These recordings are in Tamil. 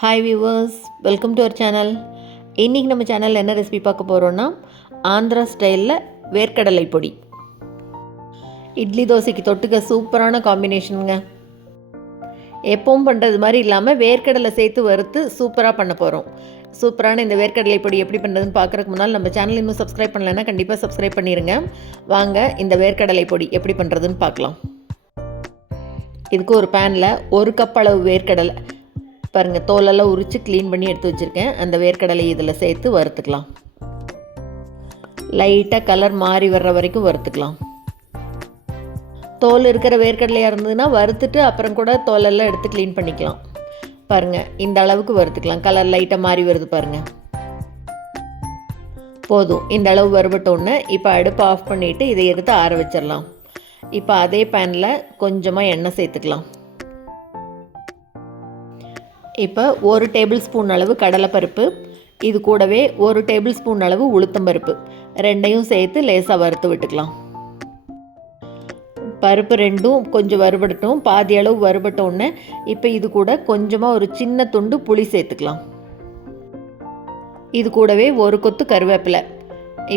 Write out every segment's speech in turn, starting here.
Hi viewers, welcome to our channel. இன்றைக்கி நம்ம சேனலில் என்ன ரெசிபி பார்க்க போகிறோன்னா, ஆந்திரா ஸ்டைலில் வேர்க்கடலை பொடி. இட்லி தோசைக்கு தொட்டுக்க சூப்பரான காம்பினேஷனுங்க. எப்பவும் பண்ணுறது மாதிரி இல்லாமல் வேர்க்கடலை சேர்த்து வறுத்து சூப்பராக பண்ண போகிறோம். சூப்பரான இந்த வேர்க்கடலை பொடி எப்படி பண்ணுறதுன்னு பார்க்குறதுக்கு முன்னால் நம்ம சேனல் இன்னும் சப்ஸ்கிரைப் பண்ணலைன்னா கண்டிப்பாக சப்ஸ்கிரைப் பண்ணிடுங்க. வாங்க இந்த வேர்க்கடலை பொடி எப்படி பண்ணுறதுன்னு பார்க்கலாம். இதுக்கு ஒரு பேனில் 1 கப் அளவு வேர்க்கடலை பாருங்கள், தோலெல்லாம் உரித்து க்ளீன் பண்ணி எடுத்து வச்சுருக்கேன். அந்த வேர்க்கடலை இதில் சேர்த்து வறுத்துக்கலாம். லைட்டாக கலர் மாறி வர்ற வரைக்கும் வறுத்துக்கலாம். தோல் இருக்கிற வேர்க்கடலையாக இருந்ததுன்னா வறுத்துட்டு அப்புறம் கூட தோலெல்லாம் எடுத்து க்ளீன் பண்ணிக்கலாம். பாருங்கள், இந்த அளவுக்கு வறுத்துக்கலாம். கலர் லைட்டாக மாறி வருது பாருங்கள். போதும், இந்த அளவு வறுபட்டோன்னு இப்போ அடுப்பை ஆஃப் பண்ணிவிட்டு இதை எடுத்து ஆற வச்சிடலாம். இப்போ அதே பேனில் கொஞ்சமாக எண்ணெய் சேர்த்துக்கலாம். இப்போ 1 டேபிள் ஸ்பூன் அளவு கடலைப்பருப்பு, இது கூடவே 1 டேபிள் ஸ்பூன் அளவு உளுத்தம்பருப்பு, ரெண்டையும் சேர்த்து லேசாக வறுத்து விட்டுக்கலாம். பருப்பு ரெண்டும் கொஞ்சம் வறுபடட்டும். பாதி அளவு வறுபட்டோன்னு இப்போ இது கூட கொஞ்சமாக ஒரு சின்ன துண்டு புளி சேர்த்துக்கலாம். இது கூடவே 1 கொத்து கருவேப்பிலை.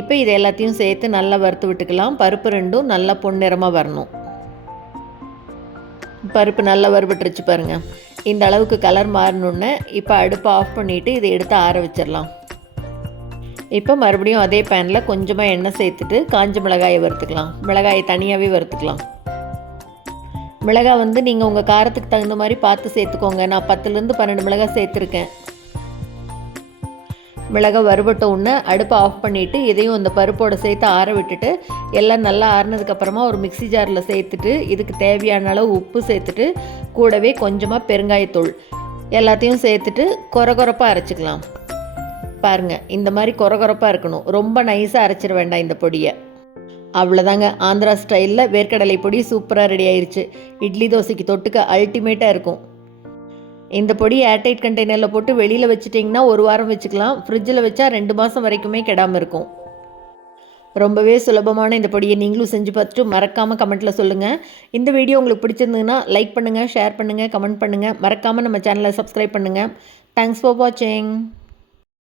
இப்போ இது எல்லாத்தையும் சேர்த்து நல்லா வறுத்து விட்டுக்கலாம். பருப்பு ரெண்டும் நல்லா பொன்னிறமாக வரணும். பருப்பு நல்லா வறுபட்டுருச்சு பாருங்கள். இந்த அளவுக்கு கலர் மாறணுன்னு இப்போ அடுப்பை ஆஃப் பண்ணிவிட்டு இதை எடுத்து ஆற வச்சிடலாம். இப்போ மறுபடியும் அதே பேனில் கொஞ்சமாக எண்ணெய் சேர்த்துட்டு காஞ்ச மிளகாயை வறுத்துக்கலாம். மிளகாயை தனியாகவே வறுத்துக்கலாம். மிளகாய் நீங்கள் உங்கள் காரத்துக்கு தகுந்த மாதிரி பார்த்து சேர்த்துக்கோங்க. நான் 10லேருந்து 12 மிளகாய் சேர்த்துருக்கேன். மிளகாய் வறுபட்ட உடனே அடுப்பை ஆஃப் பண்ணிவிட்டு இதையும் அந்த பருப்போடு சேர்த்து ஆற விட்டுட்டு எல்லாம் நல்லா ஆறினதுக்கப்புறமா ஒரு மிக்ஸி ஜாரில் சேர்த்துட்டு இதுக்கு தேவையான அளவு உப்பு சேர்த்துட்டு கூடவே கொஞ்சமாக பெருங்காயத்தூள் எல்லாத்தையும் சேர்த்துட்டு கொரகொரப்பாக அரைச்சிக்கலாம். பாருங்கள், இந்த மாதிரி கொரகொரப்பாக இருக்கணும். ரொம்ப நைஸாக அரைச்சிட வேண்டாம் இந்த பொடியை. அவ்வளோதாங்க, ஆந்திரா ஸ்டைலில் வேர்க்கடலை பொடி சூப்பராக ரெடி ஆயிடுச்சு. இட்லி தோசைக்கு தொட்டுக்க அல்டிமேட்டாக இருக்கும். இந்த பொடி ஏர்டைட் கண்டெய்னரில் போட்டு வெளியில் வச்சுட்டிங்கன்னா 1 வாரம் வச்சுக்கலாம். ஃப்ரிட்ஜில் வச்சா 2 மாதம் வரைக்குமே கெடாமல் இருக்கும். ரொம்பவே சுலபமான இந்த பொடியை நீங்களும் செஞ்சு பார்த்துட்டு மறக்காமல் கமெண்ட்டில் சொல்லுங்கள். இந்த வீடியோ உங்களுக்கு பிடிச்சிருந்ததுன்னா லைக் பண்ணுங்கள், ஷேர் பண்ணுங்கள், கமெண்ட் பண்ணுங்கள். மறக்காமல் நம்ம சேனலை சப்ஸ்கிரைப் பண்ணுங்கள். தேங்க்ஸ் ஃபார் வாட்சிங்.